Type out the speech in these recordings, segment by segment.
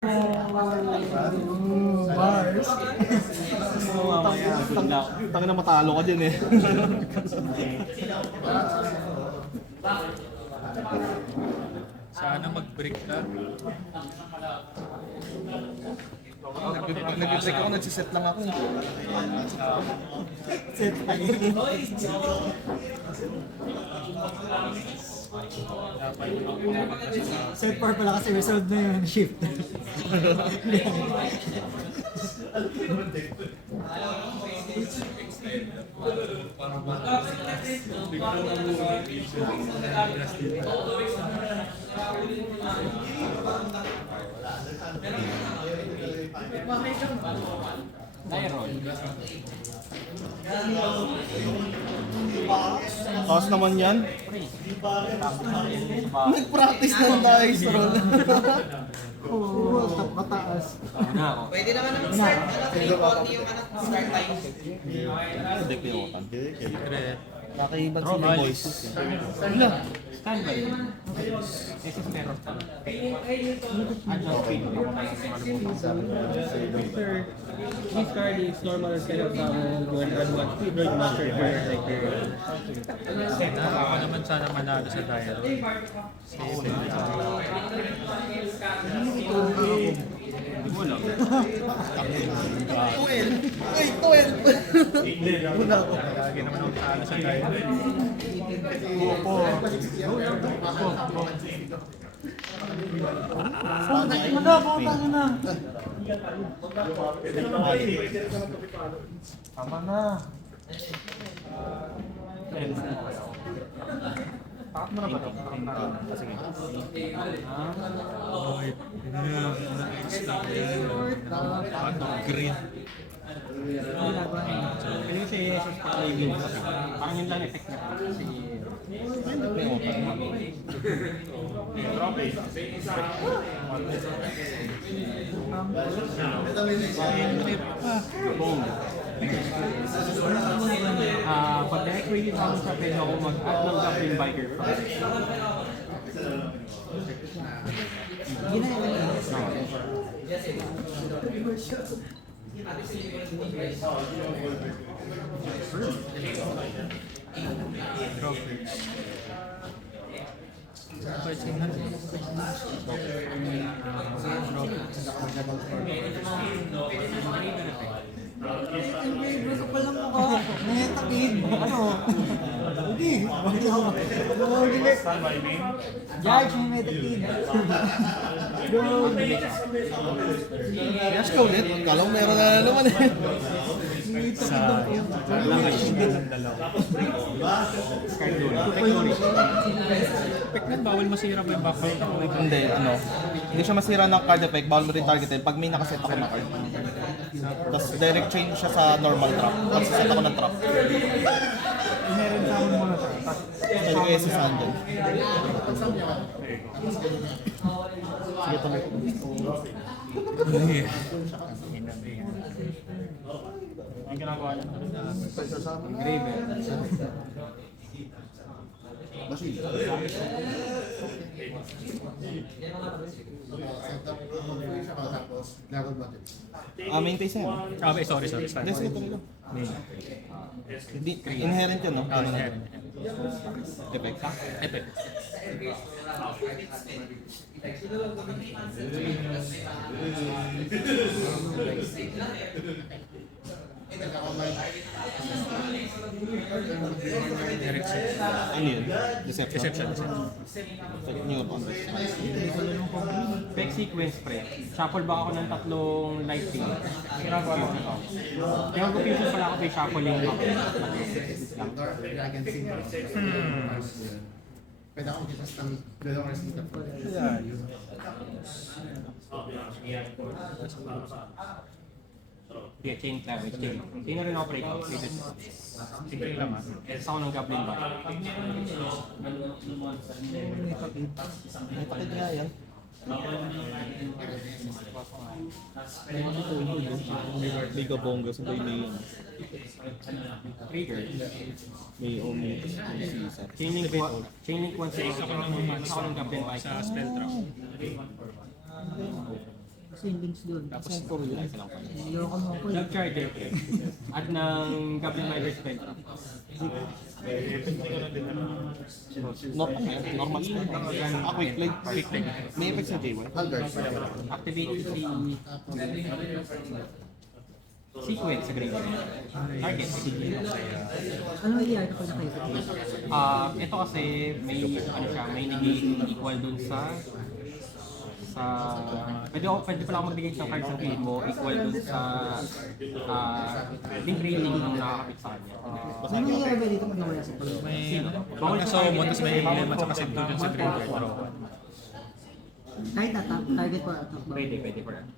Bars. Tangin na matalo ka din eh. Sana mag-break ka. Pag nag-break ako, nagsiset lang ako. Set pa Set par pala kasi resolved na yun. Shift. Tapos naman yan. Nag-practice ng dice roll. Oo, mataas. Pwede naman naman start, 340 yung start time. Hindi ko yung otan. Secret. Nakaiban si boys. Wala. Standby. This is meron pa. Adjust speed. Sir, this card is normal instead of when run one speed, right? Master player like Ako naman sana manalo sa dial. Hindi mo lang. 12. Ay, 12. Wala ko. Lagi naman ako talo sa dial. Butang na. Tama na. Takot mo na ba ito? Sige. Green. Kasi si Jesus Living. Parang yun lang effect niya. Kasi pag direct really sa akin sa pwede ako mag-add ng Goblin Biker first. Gusto ko lang ako. Netakin. Ano? Hindi. Judge, may metakin. Yes ka ulit. Kala mo meron na naman eh. Peknan, bawal masira ba yung background ako? Hindi, ano. Hindi siya masira ng card effect. Bawal mo rin targetin pag may nakaset ako na card. Tapos direct change siya sa normal trap. Tapos set ako ng trap. Meron sa amin muna tayo. Pwede ko yung sasaan dyan. Sige, tuloy. Ang ginagawa niya. Grave. Main phase yan. Okay, sorry. Hindi, sige, tuloy lang. Hindi, inherent yun, no? Inherent. Effect. Epic. Ano yun? Deception. Deception. New on this. Spec sequence pre. Shuffle ba ako ng tatlong lightning? Ginagawa ko na to. Kaya confusion pala ako kay shuffling ako. Pwede akong kitas ng dalawang resita po. Yeah, chain clear. Chain. Chain na rin ako break out. Sige lang ah. Tapos ako ng goblin ba? May pakid nga yan. Liga Bonga sa may Trigger. may only Caesar. Chain link once a Ako ng ako ng goblin ba? sa spell trap. yung links doon. Tapos, Niloko mo ako. Love charger. At ng Goblin Rider Spectrum. Normal spell. Quick play. May effect sa J1. Activate si sequence sa graveyard. Target. Ano i-R kapag naka-effect? Ito kasi may ano siya, may negate equal dun sa pwede pala ako magbigay ng card sa game mo equal dun sa link rating ng nakakapit sa kanya. Ano nangyayari ba dito pag nawala sa pag? Bawal nasa sa mo, tapos may element sa Centurion sa graveyard, draw 1. Kahit attack, target for attack ba? Pwede for that.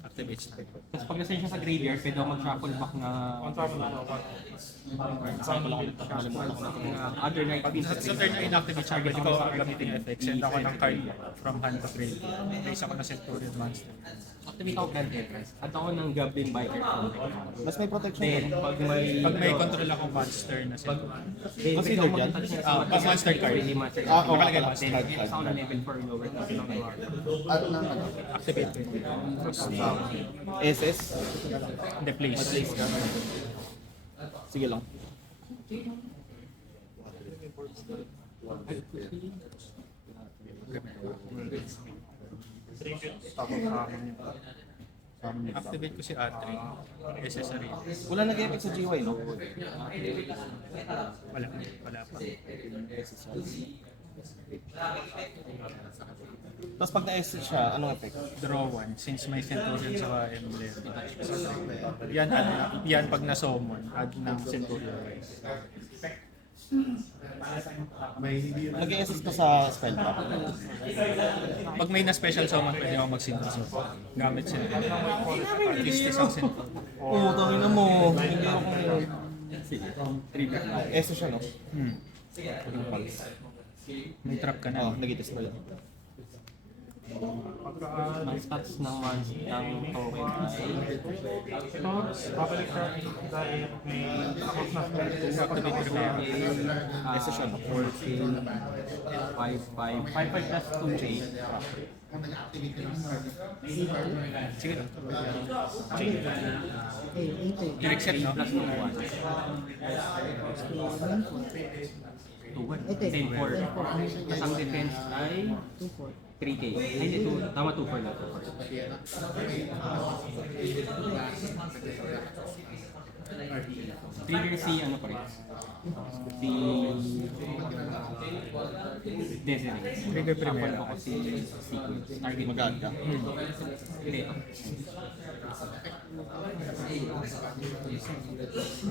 Activates na. Tapos pag nasa siya sa graveyard, pwede ako mag-shuffle back na other night Pag sa turn na inactivate siya, pwede ko gamitin yung effect. Send ako ng card from hand to graveyard. Place ako ng Centurion monster. activate ako Grand Entrance. At ako ng Goblin Biker. Mas may protection Then, ka. Pag may control akong monster na Centurion. then Consider pwede ako yan? mag-touch niya Pag monster card. Hindi monster Ah, okay. Nakalagay Then, monster. it's ako na level 4 lower. Tapos lang yung Activate ko. SS. The place. Sige lang. Activate ko si Atri. Accessory. Wala nag-effect sa GY, no? Wala. Wala pa. Tapos pag na-SS siya, anong effect? Draw 1. Since may Centurion sa emblem. Yan, yan pag na-summon. Add ng Centurion. Nag-SS ka sa spell trap. Pag may na-special summon, pwede ako mag-Centurion. Gamit Centurion. At least isang Centurion. Oo, tangin na mo. Hindi ako SS siya, no? May trap ka Oo, na. nag-itis pa lang. ang stats ng token. Activate ko na yan. SS siya, no? 5-5 plus 2 Sige lang. Direct I-reset, no? plus 2 1. 10-4. Tapos ang defense ay 3K. Ay, hindi, tama 2-4 na. 2-4. Trigger si ano pa rin? Si Desiree. Trigger primero. Shuffle ko si sequence. Target Mag-add ka. Hindi.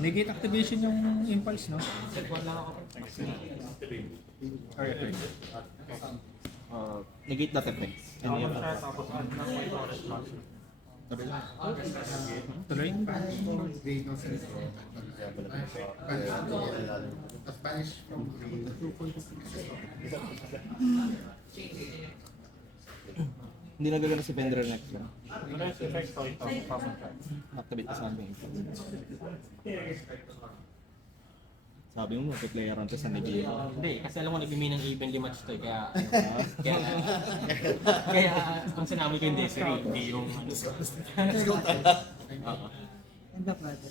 Negate activation yung impulse, no? Wala ako. Or effect. Negate that effect. Ano yun? Tuloy. Spanish from Hindi nagagana si Vendor next one. Activate ka sa amin. Sabi mo, playeran to sa Nibia. Hindi, kasi alam ko nag-mean ng evenly match to, kaya kaya kung sinabi ko yung Desiree, hindi yung Ang ba brother?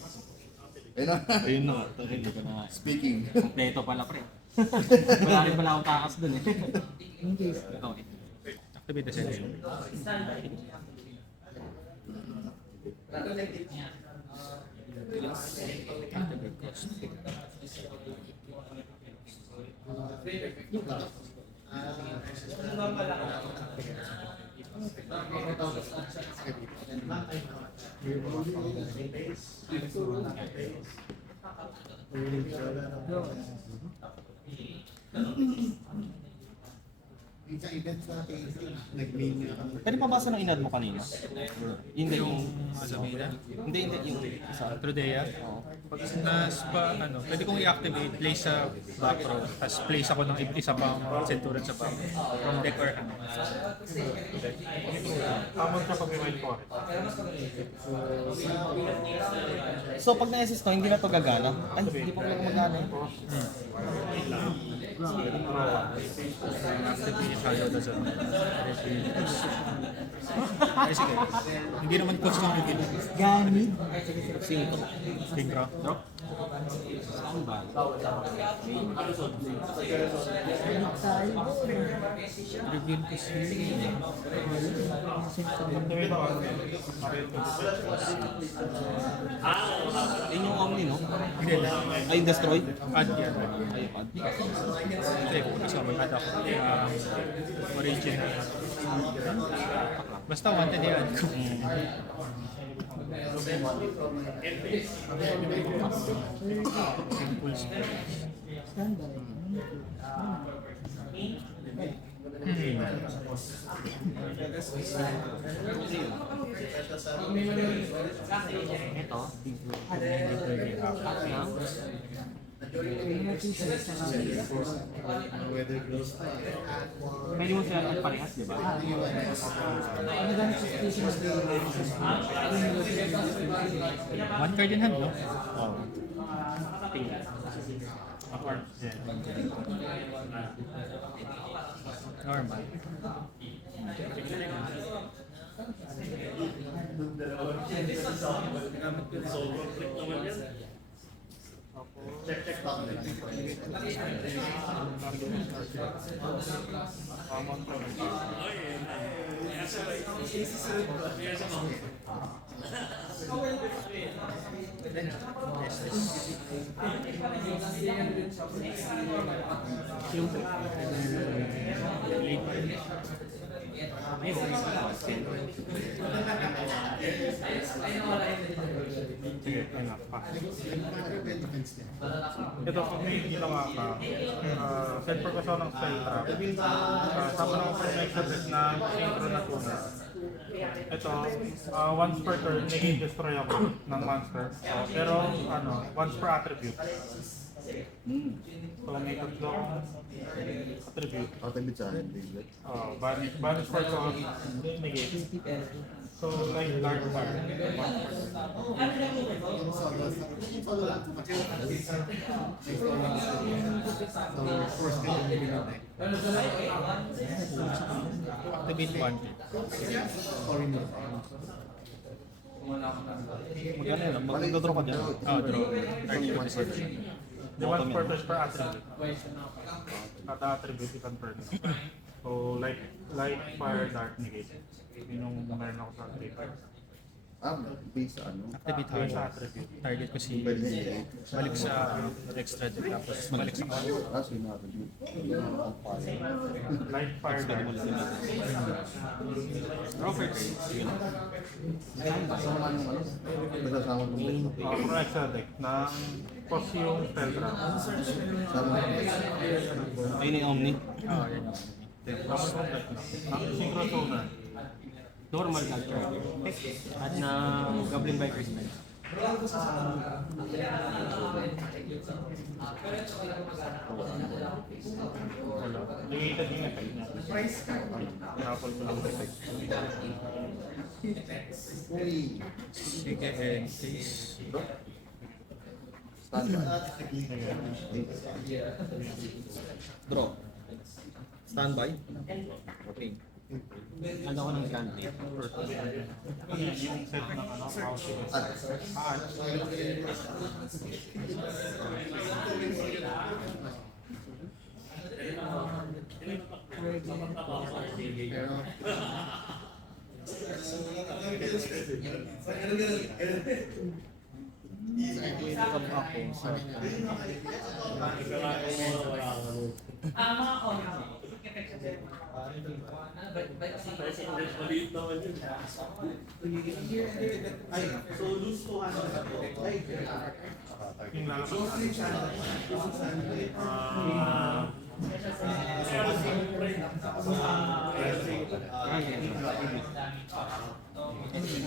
Ayun na. Hindi ko na. speaking. kompleto pala pre. Wala rin pala akong takas dun eh. In case. Okay. Activate the session. Activate cost. Sa events natin, nag-main na kami. Pwede pabasa ng inad mo kanina? Hindi, yung... Alameda. Hindi, yung isa. Trudea. Pag ano, pwede kong i-activate, place sa back row, tapos place ako ng isa pang Centurion sa back row. From deck or ano. So pag na-SS ko, hindi na to gagana? Ay, hindi pa pala gumagana. Actively tayo na sa Ay, sige. Hindi naman coach ng review. Ganit. Synchro. Drop. Standby. Ganit tayo. Review ko si... Yun yung Omni, no? Hindi lang. Ay, Destroy? Add yan. Ay, pad. Hindi, kasama add ako. Original. Basta wanted i-add ko. Simple space. Standby. Ito. Pwede mo sila at parehas, di ba? Ano ganit sa station of the One card in hand, no? Oo. Tingnan. Or, normal. Sige, ano pa. Ito, kung may ginawa ka, send for kasi ng spell trap. Sama ng for next address na synchro na tuner. Ito, once per turn, negate destroy ako ng monster. Pero, once per attribute. So, may tatlong attribute. Attribute sa akin, David. Banish for cost, negate. So, like dark fire. So, first thing yung binigay. Activate one. Or remove. Magkano yun? Magdodraw ka dyan. Draw. Target ko sa The one purpose per attribute. Kada attribute you can turn. So, like fire, dark, negate. Yun yung meron ako sa attribute. Based sa ano? Activate Based sa hard. attribute. Target ko si... Balik sa extra deck. Tapos balik sa So, yung attribute. Fire. Like fire, dark. Draw for turn. Kasama yung ano? Kasama yung From extra deck na cost yung spell trap. Kasama yung Ayun yung Omni. yan. Tapos yung deck na. Ang synchro toner. Normal God Charger. At na Goblin Biker spell. Wala. Negated yung effect niya. Raffle ko lang yung effect. Sige, and please. Draw. Standby. Okay. Ano ko ng Gantlet. Yung set ng house. Yung lalabas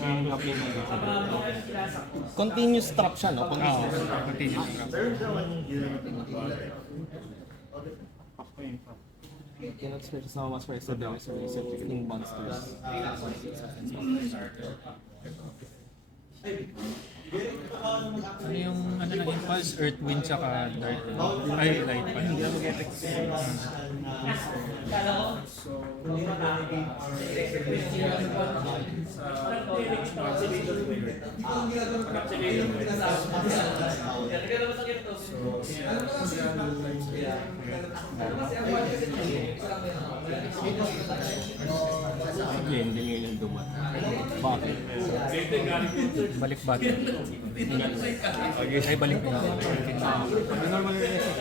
Yung Goblin Biker spell. Continuous trap siya, no? Continuous. Continue. Cannot switch so much for extra damage or except 15 monsters. Ano yung ano ng impulse, earth, wind, tsaka dark? Ay, light pa. Hindi ako mag-effect. Blending yun yung dumat. Bakit? Balik button. Ay, balik na. Normal rin sa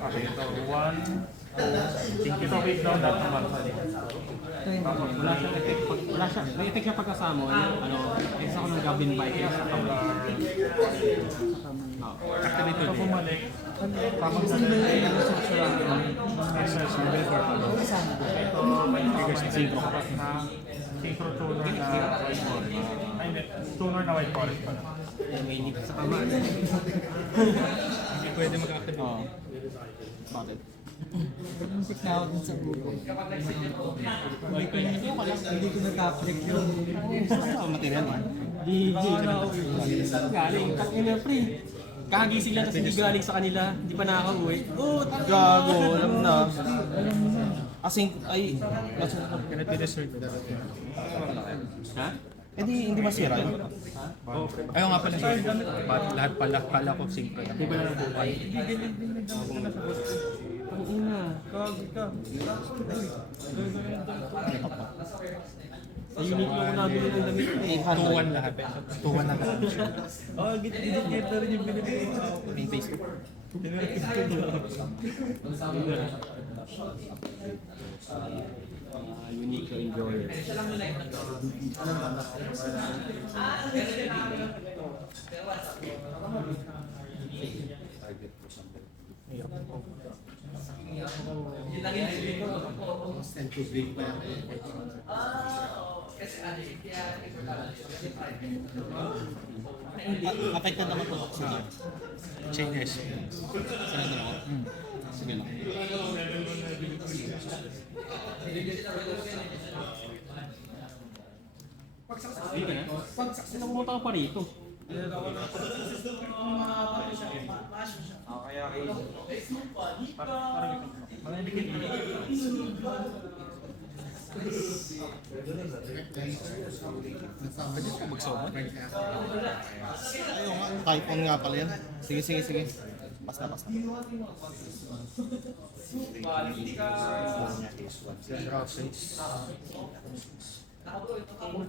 Okay, ito. 1. Think ito wait down that naman. wala siyang effect. Wala siya. May effect siya pagkasama. Ano, isa ko ng Gavin Bike sa kamay. Activate Ito ulit. bumalik. Tamang SS level 4 pa lang. Ito, may triggers na synchro kapas na synchro tuner na white forest. Ay, hindi. Tuner na white forest pala. May inip sa kamay. Hindi pwede mag-activate. Oo. Bakit? Muntik na ako dun sa buko. Hindi ko nagka-flex yung... Sa material eh. Di na ako. Galing. Tangin na pre. Kakagising lang kasi hindi galing sa kanila. Hindi pa nakaka-uwi. Gago, alam na. Async, ay, Cannot be disturbed. Ha? hindi masira yun. Ayaw nga pala. Lahat pala ko synchro lang. Hindi ba na nabuhay? Ang ina. Sa unit mo ko nabili ng damit ko eh. 2-1 lahat. 2-1 na lahat. Git na rin yung binibigay ko. May Facebook. Unique enjoyer. Affected naman po. Sige. Chain S. Sinunod ako. Sige lang. Hindi ka na? Sino pumunta ka pa rito? Ayaw nga. Typhoon nga pala yan. Sige. Basta.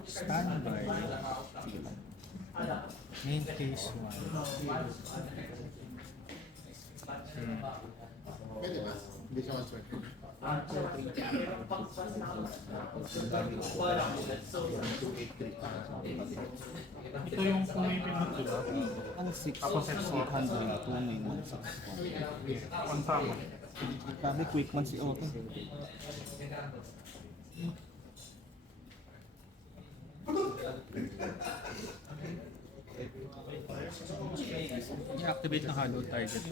Standby. Main case 1. Pwede ba? Hindi siya one-sweat. Ito yung kung may pinag diba? Ang 6,800. 2,916. Ang tama. Sabi quick man si Otto. I-activate ng hollow target.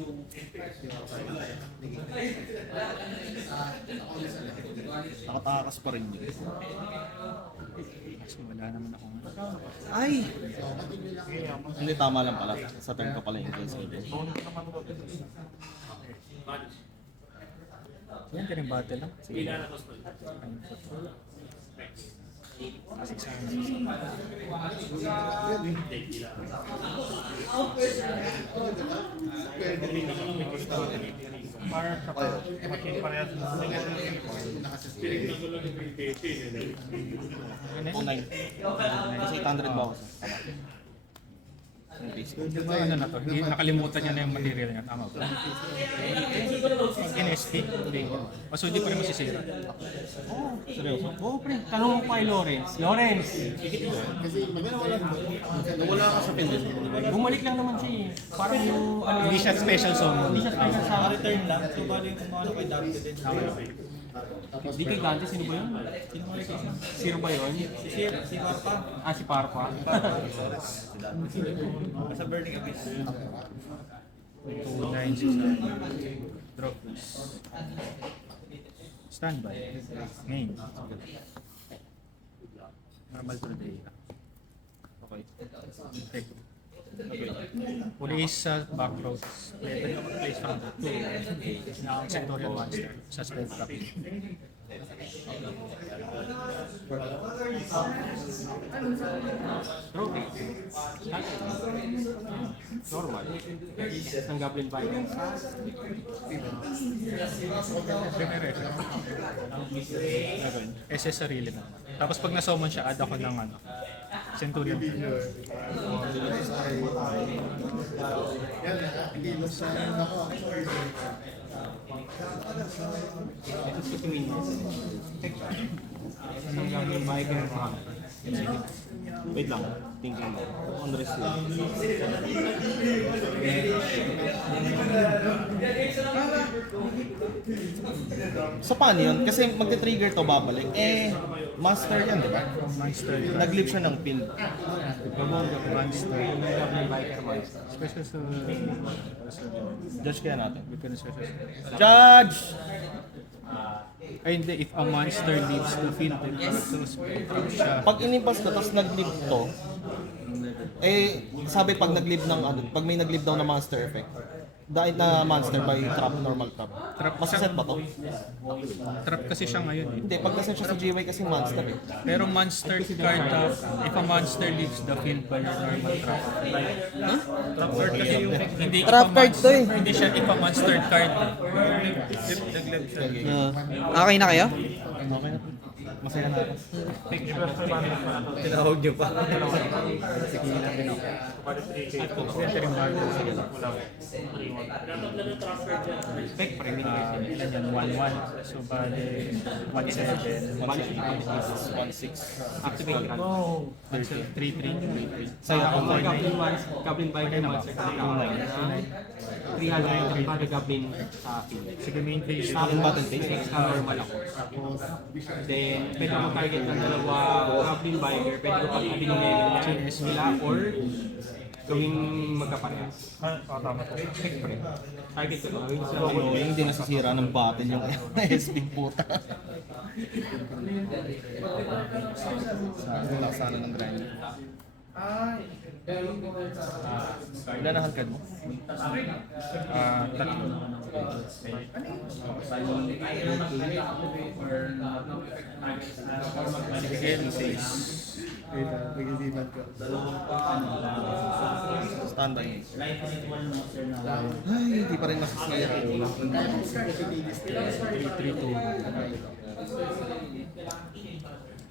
Nakatakas pa rin yun. Kasi wala naman ako. Ay! Hindi, tama lang pala. Sa turn ko pala yung case. Yan din yung battle lang. Sige. Para sa machine parehas na. 2,900. Kasi 800 ba ako sa yung case ko. Di ba ano na to? Hindi, nakalimutan niya na yung material niya. Tama ba? NSP. So hindi pa rin masisira. Seryoso? Oo pre, tanong mo pa kay Lawrence. Lawrence! Wala ka sa Pindus. Bumalik lang naman siya eh. Parang yung ano, Hindi siya special summon. hindi siya special sa Return lang. So, bali kung ano kay David din. Hindi kay Dante, sino ba yun? Sino ba yun? Si Papa. Ah, si Parpa. Sa Burning Abyss. 296. Drop. Standby. Main. Normal today. Okay. Okay. Police sa back rows. Pwede ka mag-place from 2 na ang Centurion Monster sa spell trap. Trophy. Normal. Ng Goblin Viking. SS sarili na. Tapos pag na-summon siya, add ako ng ano, Centurion. Ito si Queen. Ng Goblin Viking. Wait lang, thinking lang. On receive. So paano yun? Kasi magte-trigger to babalik. Master yan, di ba? Monster. Nag-leave siya ng field. Monster. Goblin Viking Monster. Special sa... Judge kaya natin. Special. Judge! Ay hindi, if a monster leaves the field, so spell trap siya. Pag inimpas ka, tapos nag-leave to, sabi pag nag-leave ng ano, pag may nag-leave daw na monster effect, dahil na monster by trap, normal trap. Masaset ba to? Trap kasi siya ngayon eh. Hindi, pag naset siya sa GY kasi monster eh. Pero monster card of, if a monster leaves the field by your normal trap. Trap card kasi yung hindi Trap card to eh. Hindi siya if a monster card. Okay na kayo? Okay na po. Masaya na ako. Tinawag niyo pa. Spec pre. Ilan yan? 1-1. So bali, 1-7. 1-6. Activate ka. Until 3-3. Sa'yo ako Ang Goblin Viking Monster ka. 300 para Goblin sa field. Sige, main phase. In battle phase. Next ka normal ako. Then, pwede mo target ng dalawa Goblin Viker. Pwede ko pag level nila or gawing magkaparehas. Tama po. Spec pre. Target ko to. Gawin sa Hindi nasisira ng button yung SB puta. Wala sana ng grind. Ilan na hand mo? Tatlo. Again, phase. Standby. Ay, hindi pa rin nasisira. 3-3-2.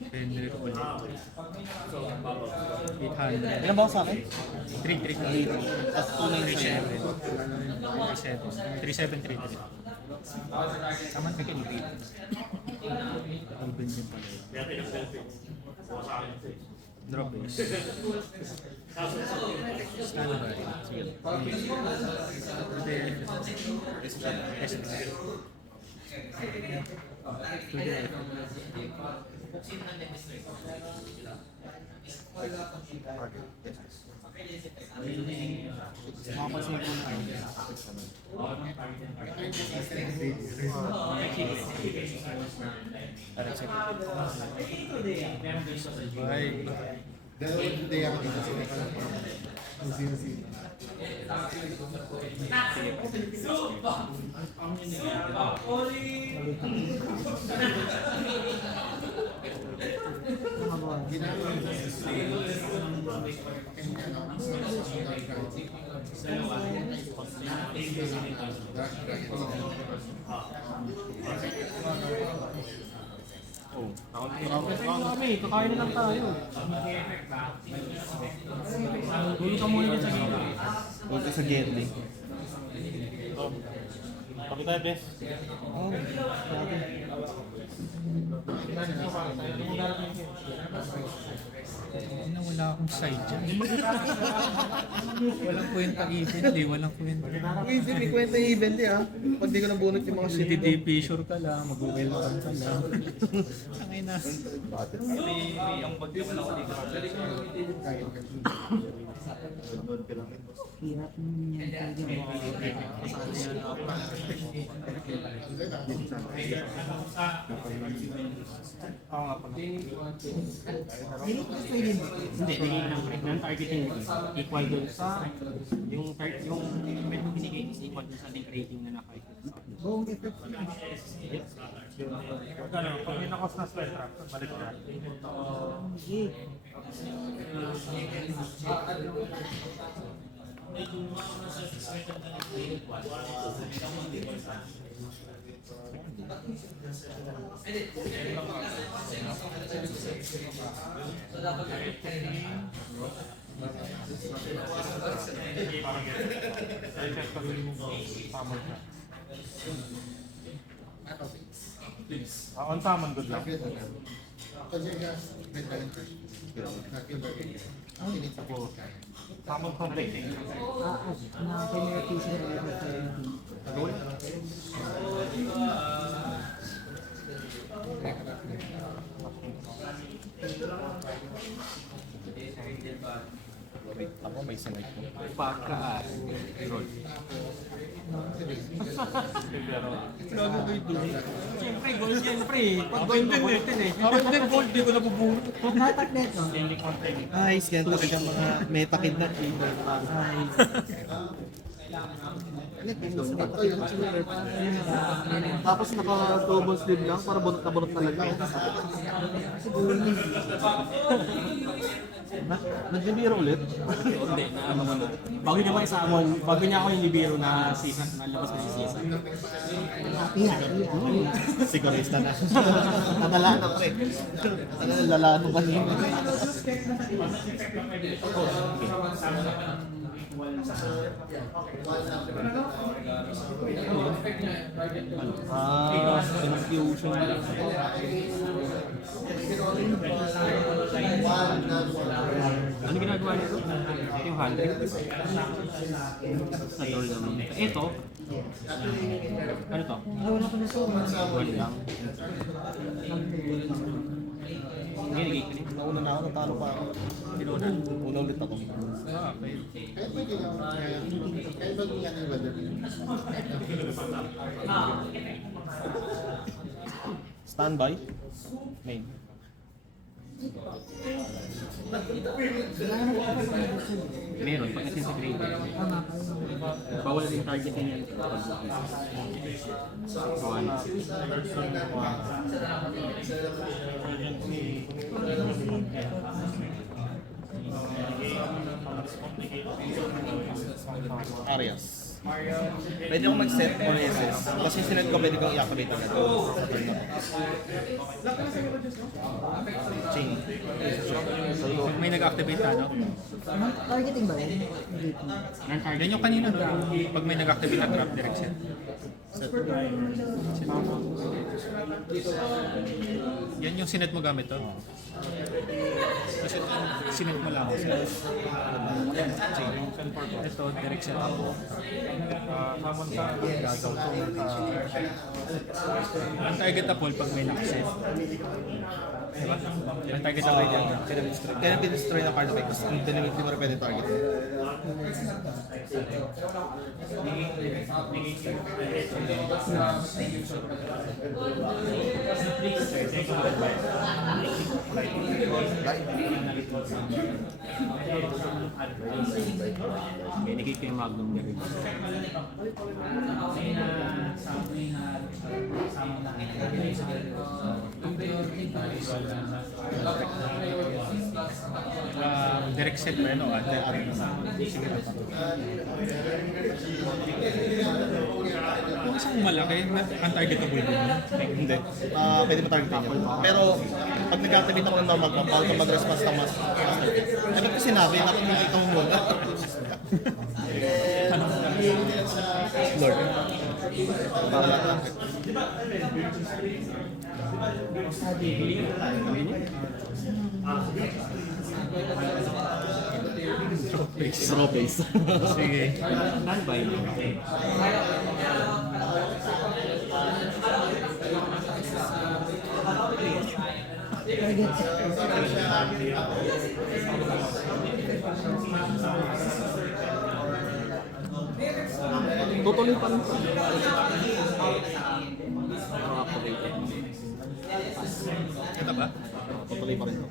Henry ulit. 800. Ilan ba ako sa akin? 3-3. Tapos 297. 3-7-3-3. Saman ka kin Open din pala. Drop base. Standby. Sige. Makapansin ko na. Bye. Dalawang day ako dito sa mga Musino. kami, kakain na lang tayo. Tuloy ka muna dyan sa gila. Punta sa Getty. Kami tayo, bes. Oh, grabe. Na wala akong side dyan. Walang kwenta even eh. Walang kwenta. Uy, hindi may kwenta yung event eh ah. Pag di ko nabunot yung mga shit. CDD sure ka lang. Mag-welcome ka lang. Angay na. Hirap nun yan. Oo nga pala. Hindi ko pwede. Hindi, bigay ng non-targeting equal dun sa yung event mo binigay is equal dun sa link rating na naka-equal. Buong effect. Ano, pag may nakos na spell trap, balik ka. Hindi. Dahil check ko rin yung summon ka. On summon, good luck. Kasi ka, may talent first. Summon complete. Na-penalty sila level 17. Wait, ako may sinay ko. Pagka roll. Siyempre, gold yan, pre. Pag gold mo, gold din eh. Ako din gold, di ko nabubuo. Natak neto. Ay, yan talaga mga metakid na keyboard. Ay. Tapos naka-double sleeve lang para bunot na bunot talaga. Siguro yun. Nag-debiro ulit? Hindi, naano ko na. Bago niya pa isamon, bago niya ako yung libero na season, nalabas ko si season. Happy. Sigurista na. Nadala na pre. Lalaan mo ba niyo? Confusion. Ano ginagawa nito? Ito yung 100. Sa door naman. Ito, ano to? Wala ko na so. 1 lang. Ginigay ko rin. Nauna na ako, natalo pa ako. Pinunan. Una ulit ako. Kahit ba ginawa, kahit ba ganyan yung weather? Standby. Main. Meron, pag nasa-integrate. Bawal din targeting yan. One. Arias. Pwede akong mag-set on SS. Tapos yung sinet ko, pwede kong i-activate agad. Sa turn na. Chain. Pag may nag-activate na, no? Targeting ba yun? Hindi. Non-targeting. Yan yung kanina, no? Pag may nag-activate na trap, direct set. Yan yung sinet mo gamit, to? Kasi sinet mo lang. Ito, direct set. Summon ka, gagawin ka. Ang target na pool pag may nakaset. Diba? Ang target na pool yan. Kaya bin-destroy ng card effect. Tapos hindi mo rin pwede target. Ginigay ko yung Magnum na rin. Direct set ba yun? O, sige na pa. Kung isang malaki, untargetable mo yun. Hindi. Pwede mo targetin yun. Pero pag nag-activate ako ng normal trap, bago ka mag-response ng mas. Eh, ba't ko sinabi? Nakikita mo muna. Lord. Para lang. Draw base. Sige. Standby. Target. Tutuloy pa rin. Activated. Ito ba? Tutuloy pa rin to.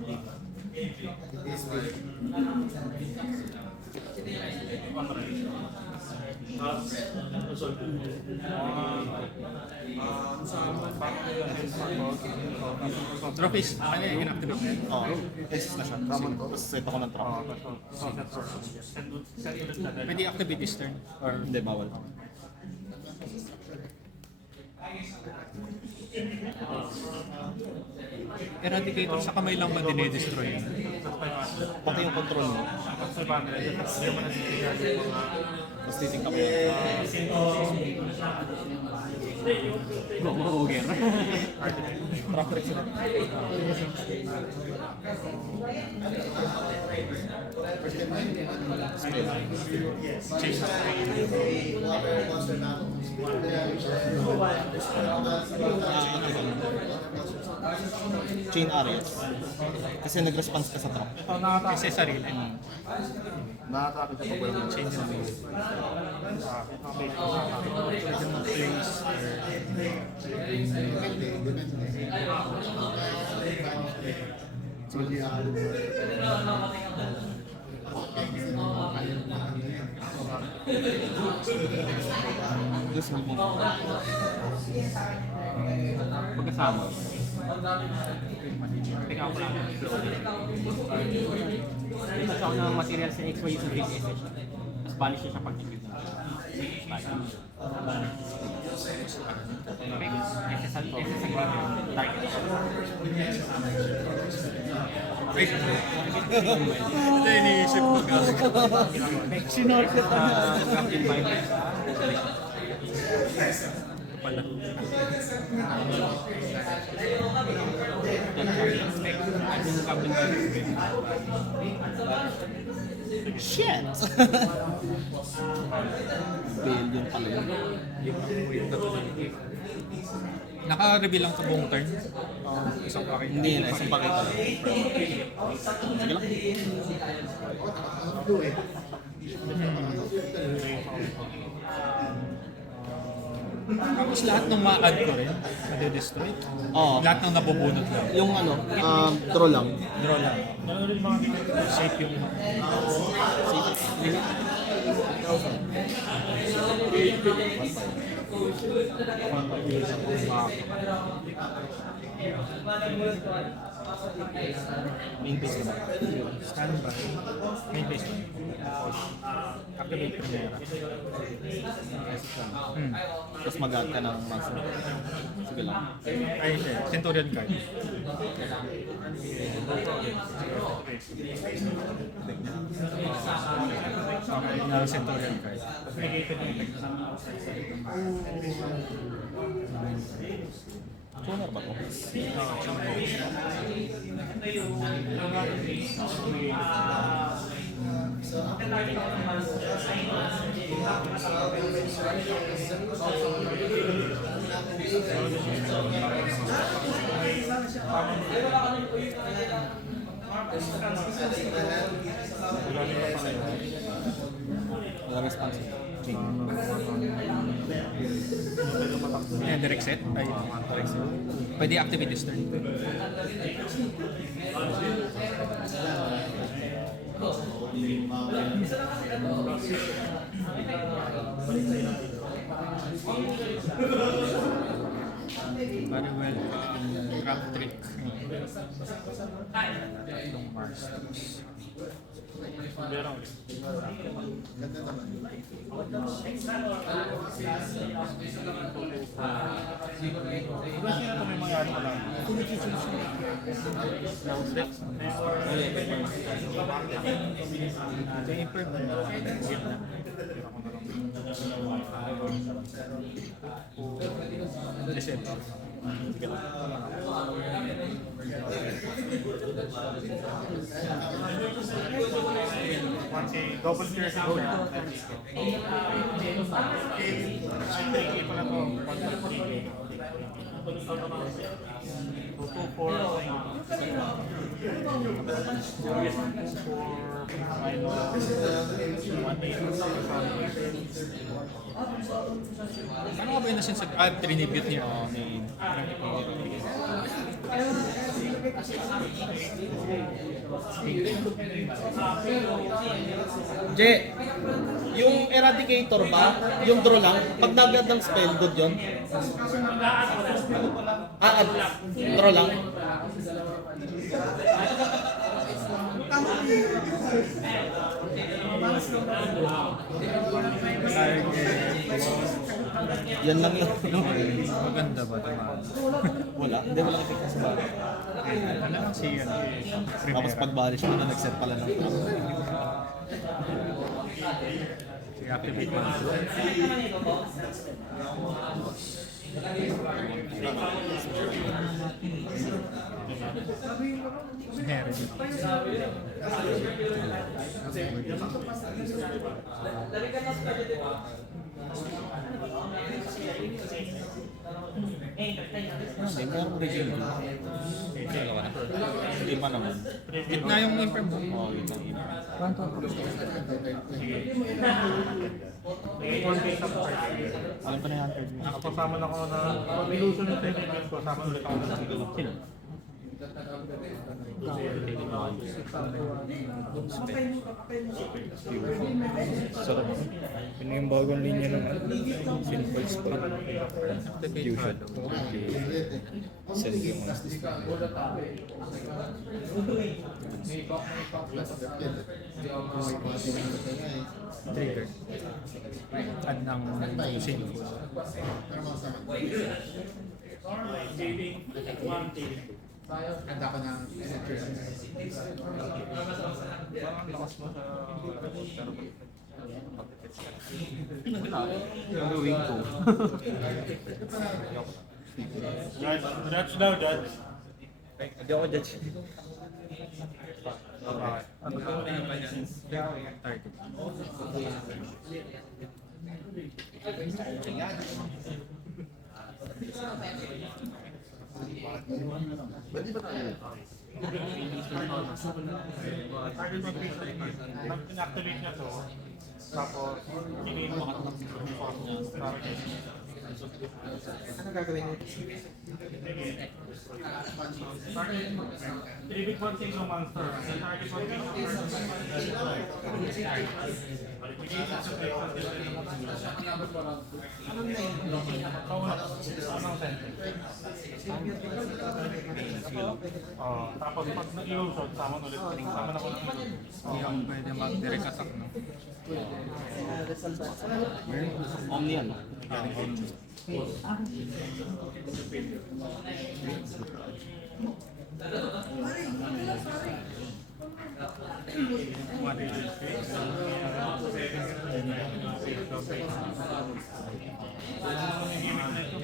Drop is, ano yung inactivate na yun? Oo. Aces na siya. Tapos ito ko ng trap. Pwede activate this turn? Or Hindi, bawal. Eradicator sa kamay lang ba dinedestroy yun? Pati yung control mo. Tapos titignan ko yun. Go-go-ogger. Trap trick sila. Chain Aries. Kasi nag-response ka sa trap. Kasi sarili. Nakaka-atake ka pag wala Change yung place. Pwede mo place So, hindi ako. Just mo. Pagkasama. Teka ako lang. Ito ako ng material sa XY sa big effect. Tapos banish siya pag-execute na. Target. Ito iniisip ko ka. Sinorset Captain Viper. Pala. Captain Viper. Shit! Billion pala yun. Naka-reveal lang sa buong turn. Isang pakit. Hindi na, isang pakita lang. Sige lang. Tapos lahat ng ma-add ko rin, nade-destroy. Oo. Lahat ng nabubunot lang. Yung ano, draw lang. Draw lang. Safe yung Main base na. standby. Main base. Activate Primera. Tapos mag-add ka ng master. Sige lang. Ay, hindi. Centurion card. Okay, na Centurion card. Negated effect. Tuner ba to? Wala response. Chain. Ayan, direct set. Ay, direct set. Pwede activate this turn. Very well. Trap trick. Tatlong masters. May mangyari pa lang. Ito yung improve na December. Double tier sa gold. Ay, 3K pala to. 1.3K. Ano nga ba yun na sinasag... trinibute niya. Je, yung Eradicator ba? Yung draw lang? Pag nagad ng spell, good yun? Draw lang? Yan lang yun. Maganda ba? Tama. Wala. Hindi, walang effect sa bagay. Ano lang si ano? Tapos pag balish mo na, nag-set pala ng trap. I-activate mo. Inherit. Hindi, meron regime din. Hindi pa naman. Gitna yung imprint mo. Oo, yun lang yun. Alam pa na yung 100 Nakapasama na ako na illusion yung television ko, sama ulit ako ng illusion. Sarap. Yun yung bagong linya ng simple spot. Fusion. Send yung Trigger. Add ng sinful. Handa ko ng Gagawin ko. Judge daw, judge. Hindi ako judge. Ano ba yan? Target. Inactivate niya to. Tapos, kiname mo ka. Ano gagawin mo? Tribute one single monster. Target one single Anong name? Anong sentence? Tapos pag nag-illusion, sama ulit. Sama na ko ng Hindi ako pwede mag-direct attack, no? Omni ano? Hindi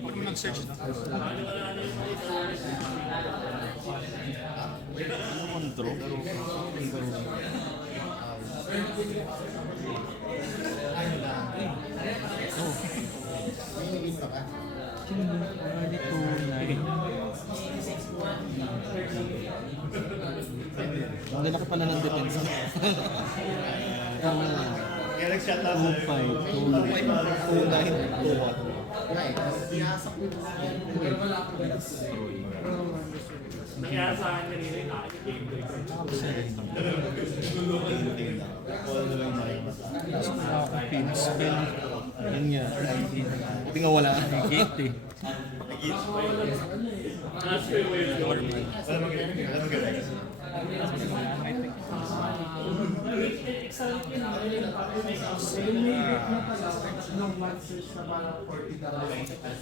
pa naman nag-search na. Ano kung draw? Ang laki pala ng defense. Spell. Yan nga. Buti nga wala. Gate eh.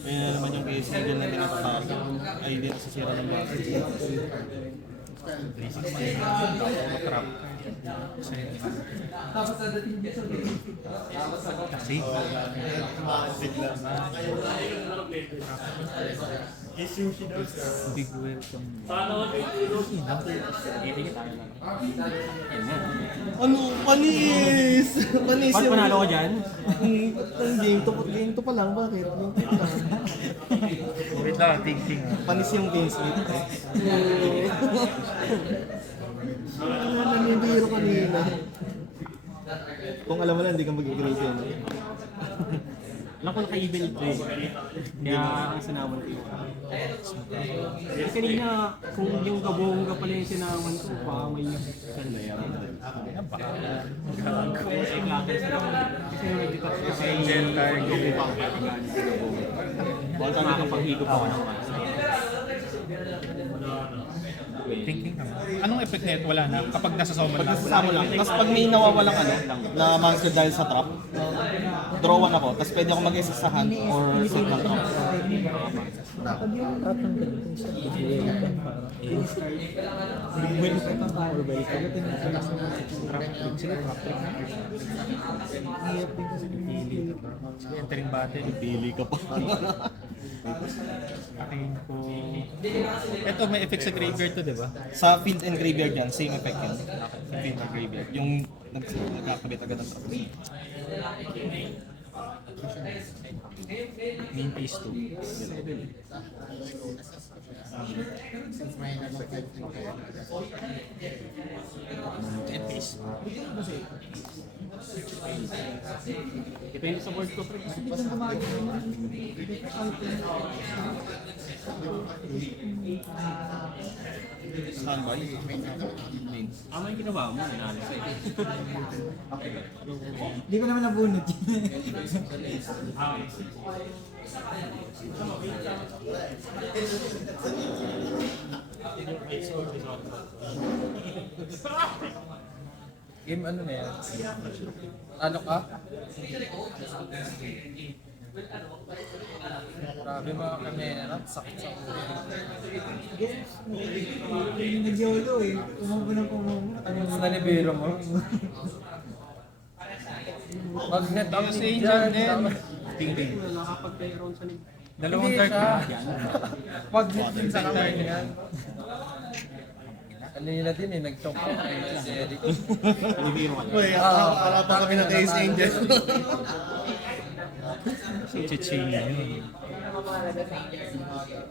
Kaya naman yung case hindi na tinatapos. Ay, hindi nasisira ng mga. Trap. Kasi, big welcome. Ano? Panis! Panis Ba't yung... panalo ko dyan? Ang game to pa lang. Bakit? Game 2 pa lang. Wait lang, thinking. Panis yung game split. Nanibiro kanina. Kung alam mo lang, hindi ka mag-grade yun. Alam ko naka-evil ito eh. Kaya ang sinaman ko yun. Kasi kanina, kung yung gabongga pala yung sinaman ko, baka may sandayan. Kasi nag-detach na kay Goku pang patigan. Baka makakapag-higop ako ng mas. Thinking naman. Anong effect na ito? Wala na. Kapag nasa summon Pag lang. nasasama lang. Tapos pag may nawawalang na monster dahil sa trap, draw 1 ako. Tapos pwede ako mag-assist sa hand or set ng trap. Pag yung trap ng ganito, isa, welcome para welcome or welcome. Ito yung trap trick. Sila trap trick na. Hirap din kasi Entering battle. Pili ka pa. Tingin ko... Ito, may effect sa graveyard to, di ba? Sa field and graveyard yan, same effect yun. Sa field or graveyard. Yung nagkakabit agad ng trap. Main phase 2. And phase. Depende sa board ko, pre. Standby. Tama yung ginawa mo, inalis eh. Hindi ko naman nabunod yun. Game ano na yan? Ano ka? Grabe mga kamera, sakit sa ulo. Nag-yolo eh. Umubo ng umubo. Ano na libero mo? Magnet up Sa si Angel Jan din. din. Tingin. Nakapag-play round sa lig. Dalawang Hindi card siya. na. Magnet din sa kamay niyan. Ano yun na din eh, nag-chok ko kay Jerry. Nalibiro ka Uy, para pa kami ng Ace Angel. Si Chiching yun.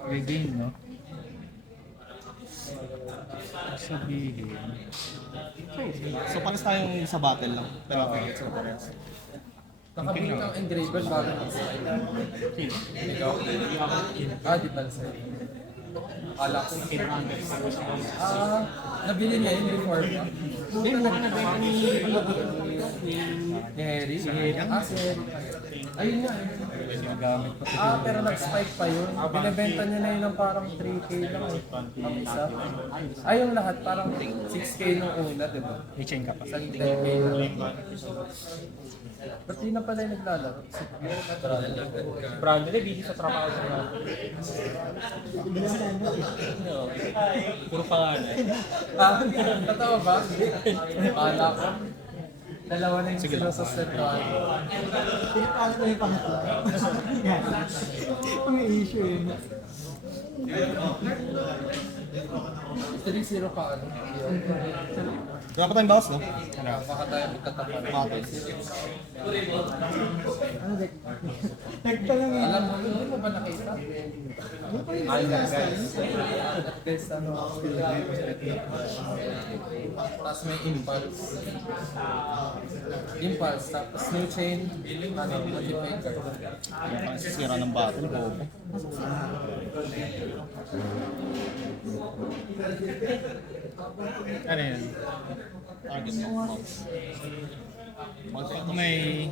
May game, no? Sabihin. So pares tayong sa battle lang. Pero so pares. Nakabili kang engraver bago mag-slide. Ikaw? Di ba sa'yo? Ala ko. Nabili niya yun before ba? Hindi, mukha na tayo ni Ni Harry? Si Harry? Si Harry. Ayun nga eh. Magamit pa. Pero nag-spike pa yun. Binibenta niya na yun ng parang 3K lang eh. Ang isa. Yung lahat parang 6K nung una, di ba? May chain ka pa. Isang 10K lang. Ba't di na pala yung naglalaro? Brandon eh, busy sa trabaho sa mga. Puro pangalan. Totoo ba? Kala ko. Dalawa na yung sila sa set ko. Pinapalo ko yung pangatlo. May issue yun. 3-0 ka ano? Wala pa tayong bawas, no? Baka tayo magtatapan. Ano deck? Nagtanong eh. Alam mo, hindi mo ba nakita? Ano pa yung Guys, ano? Tapos may impulse. Impulse, tapos new chain, ano, modify ka. Ang sisira ng battle, bobo. Ano yan? Target mo, mouse. May...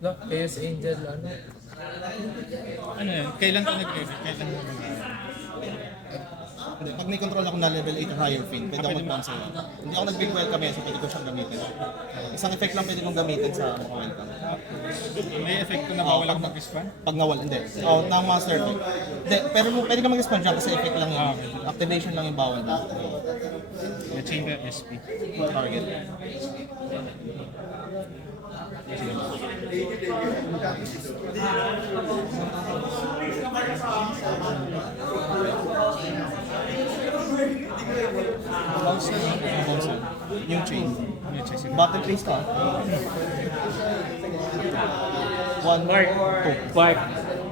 No, Chaos Angel, ano? Ano yan? Kailan ka nag-review? Kailan mo Hindi, pag may control ako na level 8 or higher fin, pwede ako mag-bounce sa'yo. Hindi ako nag-big welcome so pwede ko siyang gamitin. Isang effect lang pwede kong gamitin sa welcome. May effect ko na bawal ako mag-respond? Pag nawal, hindi. Oh, na master effect. Hindi, pero pwede ka mag-respond dyan kasi effect lang yun. Activation lang yung bawal na. Na-chain ka SP. Target. Bouncer. Yung chain. Battle phase ka. 1, 2. Mark.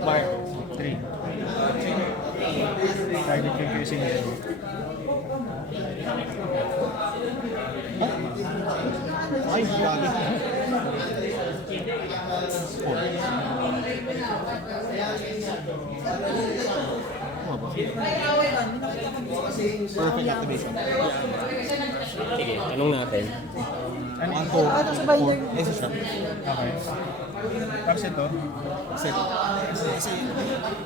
Mark. 3. Target yung piercing. Ay, lagi. 4. Perfect activation. Sige, tanong natin. 1, 2, 4. Ace shot. Okay. Tapos ito, Kasi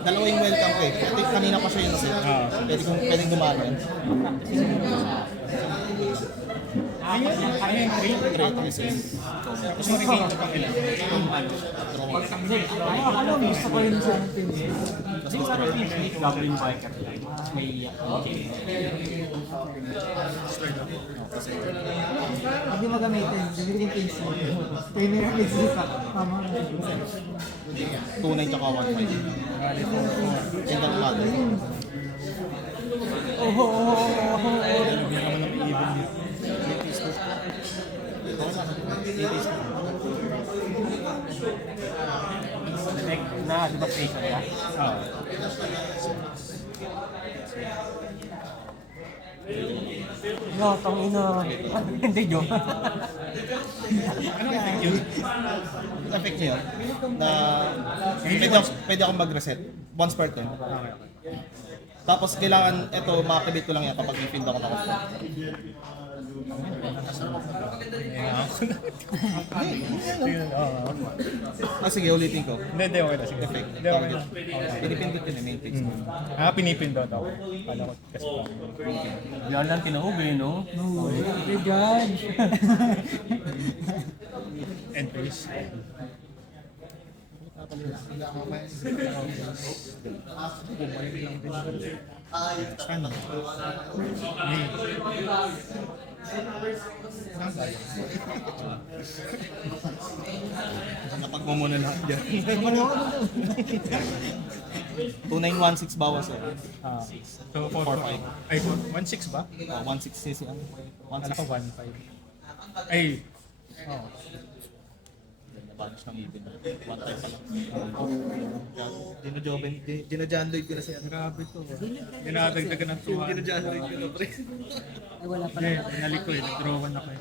dalawa yung welcome ko eh. Ito kanina pa siya yung set. Pwedeng gumana yan. ano yung 3? 3 save. Tapos yung regain ko pang ilan? Ano, gusto ko yun sa atin. Kasi parang pinch double yung biker. May Hindi mo gamitin, gamitin yung pinch mo. Kaya may pinch ka. Tama. 2-9 tsaka 1-5. Yan ang lahat. Bigyan naman ng even dito. detect na, di ba station ka? No, tangina. Hindi, joke. Anong effect yun? Effect niya yun, na pwede akong mag-reset once per turn. Tapos kailangan ito ma-activate ko lang yan kapag i-field ako ng sige, ulitin ko. Hindi, okay na. Sige. Effect. Hindi, okay na. Pinipindot yun eh, main text. Pinipindot ako. Kala ko kasi pa. Yan lang tinahog eh, no? Okay, God. Entries. Ano? Napagmumuna lahat dyan. 2916 bawas eh. So, 4-5. Ay, 1-6 ba? 16 cc ang. Ano ka 1-5? Ay, Bunch ng ibin. 1 time pa lang. Dinajandoid ko na siya. grabe to. Dinadagdagan ng 200. Dinajandoid ko na pre. Ay, wala pa Hindi, binalik ko eh. Nag-drawan ako eh.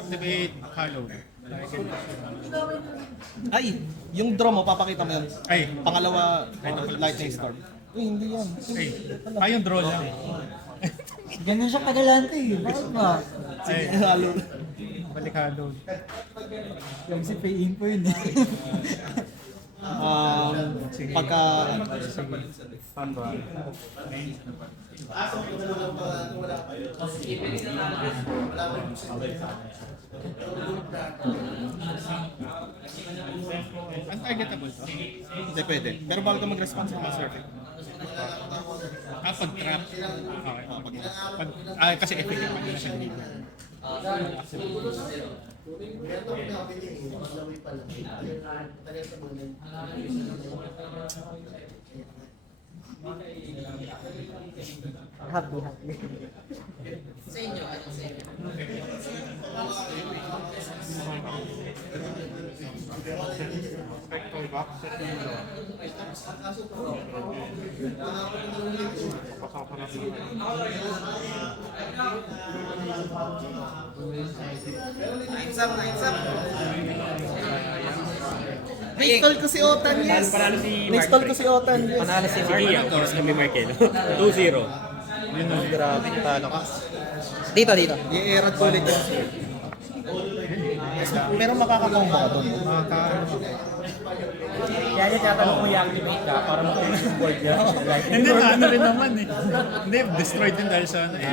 Activate hollow. Ay! Yung draw mo, papakita mo yun. Ay, Pangalawa, lightning storm. Hindi yan. yung draw lang. Ganun siya kagalante eh. Bakit ba? Ay, Halo. balik hollow. Yung si pay info yun eh. Pagka... Untargetable to. Hindi pwede. Pero bago ka mag-response sa master effect. Pag trap. Okay. Kasi effective pa nila sa deliver. Happy, happy. Sa inyo, ano sa inyo? Spectral box, set yung draw. Papasakan natin. Nice up, nice up. Na-install ko si Otan, yes! Panalo si Na-install ko si Otan, yes! Panalo si Sige yan, oras na may Markel. 2-0. Grabe, talo ka. Dito, dito. I-erad ko ulit yun. Pero makakakombo ka doon. Kaya niya tatanong kung i-activate ka para matuloy yung board niya. Hindi na, ano rin naman eh. Hindi, destroyed din dahil sa ano eh.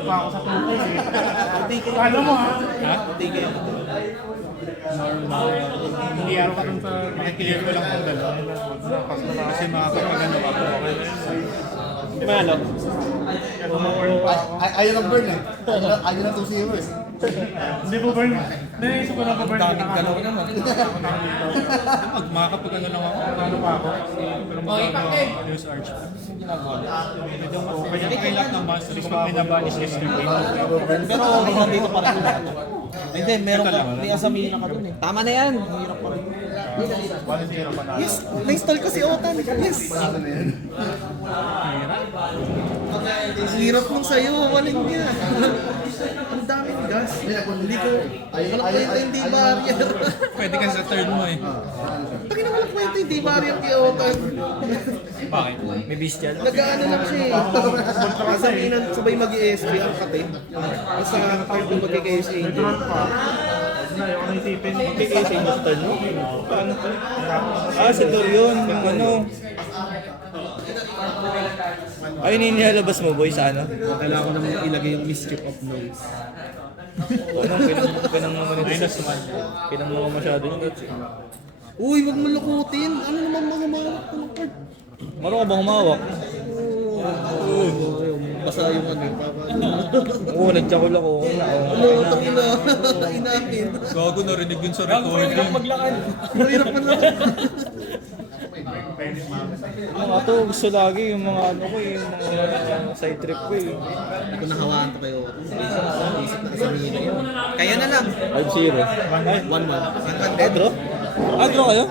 Pa ako sa tubig eh. Alam mo ha? Ha? Normal. Hindi ako ka sa clear ko lang kung dalawa. Kasi makakapagano ako. Malo. Ayaw ng burn eh. Ayaw ng 2-0 eh. Hindi po burn. Naisip ko na po burn. Daming galaw naman. Makakapagano lang ako. Ano pa ako? News Arch. Kaya kayo lahat ng monsters pag may nabanish yesterday. Pero okay lang dito pa rin. Hindi, meron ka. May asamina ka dun eh. Tama na yan. Yes, na-install ko si Otan. Yes. Hirap nung sa'yo, walin niya. Ang daming gas. Hindi ko, walang kwenta yung D-barrier. Pwede kasi sa third mo eh. Pagin na walang kwenta yung D-barrier kay Otan. Bakit? May bestial. Nag-ano lang siya eh. Kasaminan, sabay mag-ESP ang kate. Basta third mo mag-KSA. Neutral pa. Ayaw ko naisipin. Magkikisa yung turn mo. Paano to? Si Dor yun, yung ano. Ayun yung nilalabas mo, boy, sa ano? Kailangan ko naman ilagay yung mischief of noise. Pinang naman ito. Pinang naman masyado yung guts. Uy, wag mo lukutin. Ano naman mga mawak ko ng card? Marunong ka bang humawak? Basta yung ano. Oo, nagtsakol ako. Ano, tangina. Inamin. Gago narinig yun sa recording. Mahirap man lang. Mga to, gusto lagi yung mga ano ko, yung mga side trip ko eh. Hindi ko nahawaan to kayo. Isip na kasamina yun. Kayo na lang. 5-0. 1-1. Adro? Adro kayo?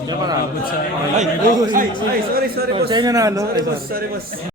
Hindi pa naabot sa... Ay, sorry boss. Siya yung nanalo. Sorry boss.